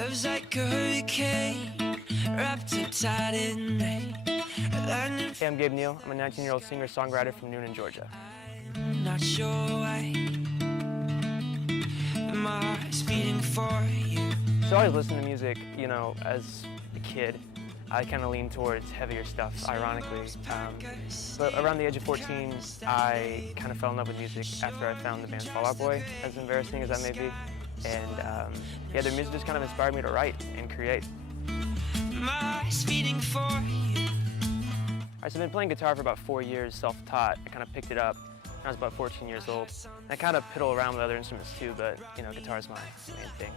Love's like a hurricane, wrapped up tight in rain. Hey, I'm Gabe Neal. I'm a 19-year-old singer-songwriter from Noonan, Georgia. I'm not sure why my heart's beating for you. So I always listened to music, you know, as a kid. I kind of leaned towards heavier stuff, ironically. But around the age of 14, I kind of fell in love with music after I found the band Fall Out Boy, as embarrassing as that may be. And yeah, their music just kind of inspired me to write and create. My heart's beating for you. So I've been playing guitar for about 4 years, self-taught. I kind of picked it up when I was about 14 years old. And I kind of piddle around with other instruments too, but you know, guitar is my main thing.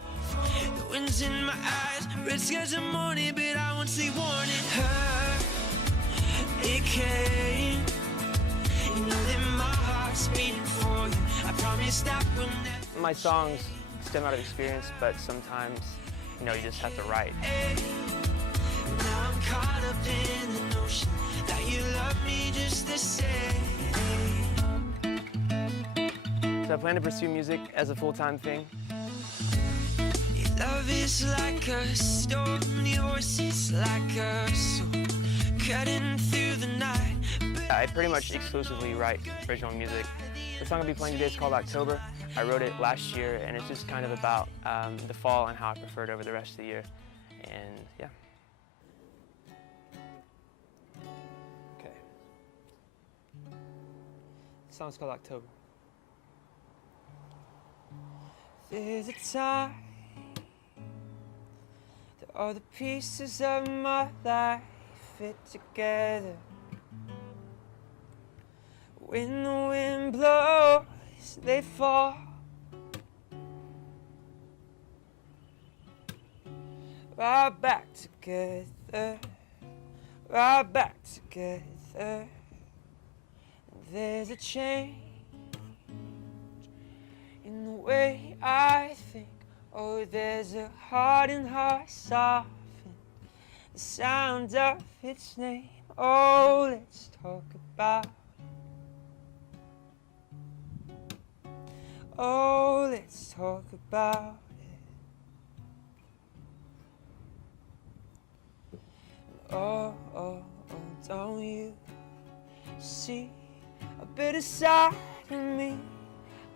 The wind's in my eyes, red skies are morning, but I won't say warning. Her, it came. You know that my heart's beating for you. I promise that will never. My songs stem out of experience, but sometimes, you know, you just have to write. Now I'm caught up in the notion that you love me just the same. So I plan to pursue music as a full-time thing. Your love is like a storm, your voice is like a sword, cutting through the night. I pretty much exclusively write original music. The song I'll be playing today is called October. I wrote it last year, and it's just kind of about the fall and how I prefer it over the rest of the year. And yeah. Okay. The song's called October. There's a time that all the pieces of my life fit together. When the wind blows, they fall. Right back together, right back together. And there's a change in the way I think. Oh, there's a heart and heart soften the sound of its name. Oh, let's talk about it. Oh, let's talk about it. Oh, oh, oh, don't you see a bit of side of me?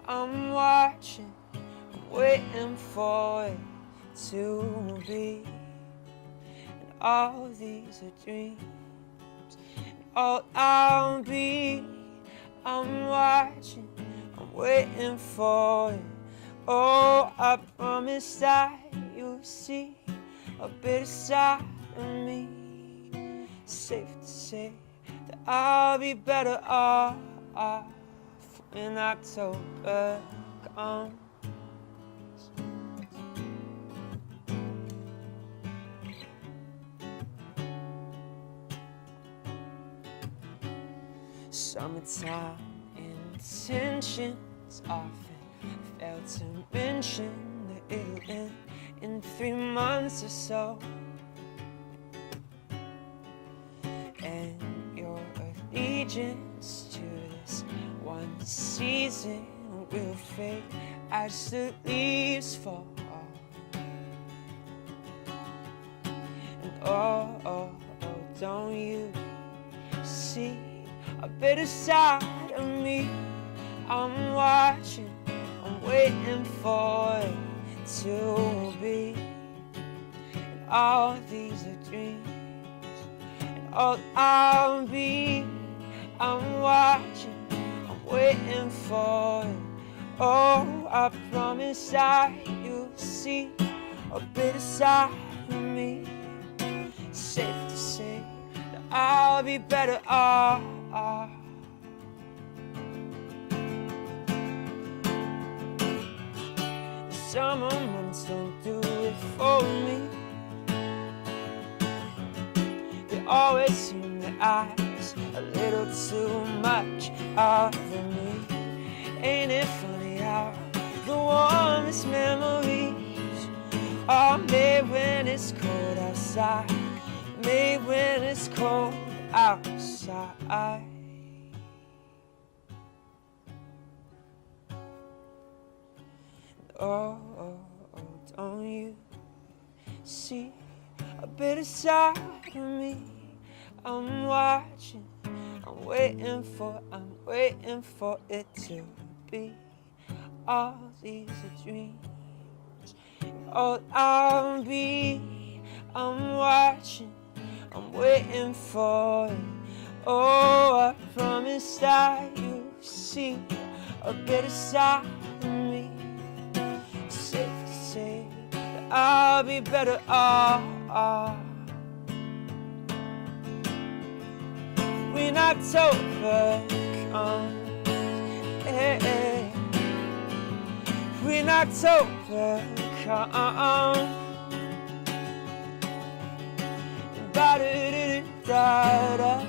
I'm watching, I'm waiting for it to be. And all these are dreams, and all I'll be. I'm watching, I'm waiting for it. Oh, I promise that you'll see a bit of side of me. Safe to say that I'll be better off when October comes. Summertime intentions often fail to mention that it'll end in 3 months or so. And your allegiance to this one season will fade as the leaves fall. And oh, oh, oh, don't you see a bit of side of me? I'm watching, I'm waiting for it to be. And all these are dreams, and all I'll be. I'm watching, I'm waiting for it. Oh, I promise that you'll see a bit of side of me. Safe to say that I'll be better off. The summer months don't do it for me. They always seem to ask a little too much of me. Ain't it funny how the warmest memories are made when it's cold outside, made when it's cold outside. Oh, oh, oh, don't you see a bit inside of me. I'm watching, I'm waiting for it to be. All these are dreams, all I'll be. I'm watching, I'm waiting for it. Oh, I promise that you see a bit inside of me. Safe to say that I'll be better off. When October comes, hey, hey. When October comes, da da da da da.